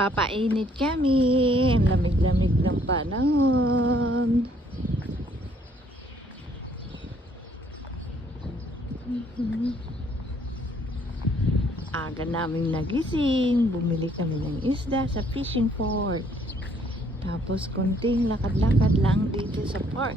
Nagpapainit kami. Ang lamig-lamig ng panahon. Aga naming nagising. Bumili kami ng isda sa fishing port. Tapos konting lakad-lakad lang dito sa park.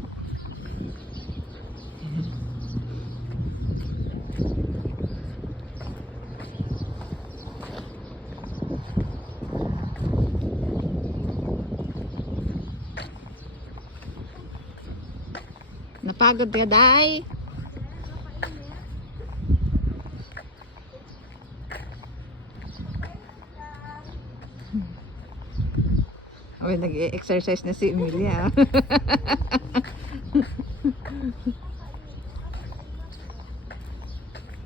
Napagod ka, Day? Uy, nag-exercise na si Emilia.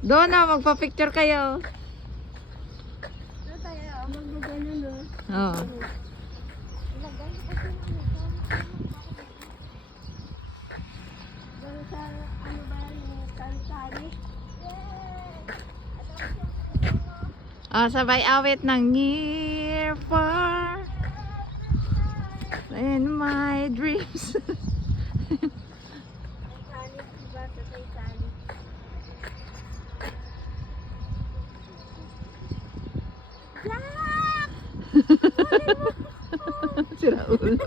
Doon na, magpa-picture kayo. Doon tayo, magagano doon. Oo. Ilagay ko kasi doon sa, ano ba yung kantari? Sabay awit ng near, far, in my dreams. Titanic, diba? Sa Titanic. Jack! Sira ulo.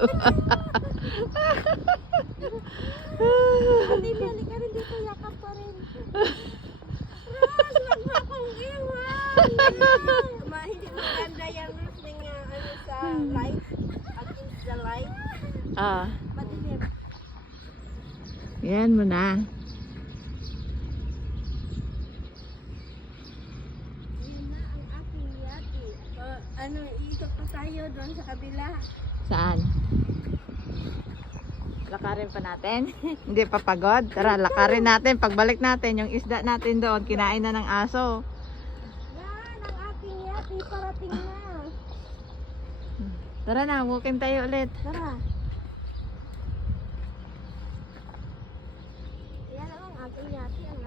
Hindi, halika rin dito, yakap pa rin. Ros, wag mo akong iwan! Hindi maganda yung Ros ng ano sa light, against the light. Madilim. Yan mo na. Yun na ang aking yati. Ano, iikot pa tayo doon sa kabila. Saan? Lakarin pa natin? Hindi pa pagod? Tara, lakarin natin. Pagbalik natin, yung isda natin doon, kinain na ng aso. Yan, ang aking yati. Parating na. Tara na, walking tayo ulit. Tara. Yan ang aking yati. Ang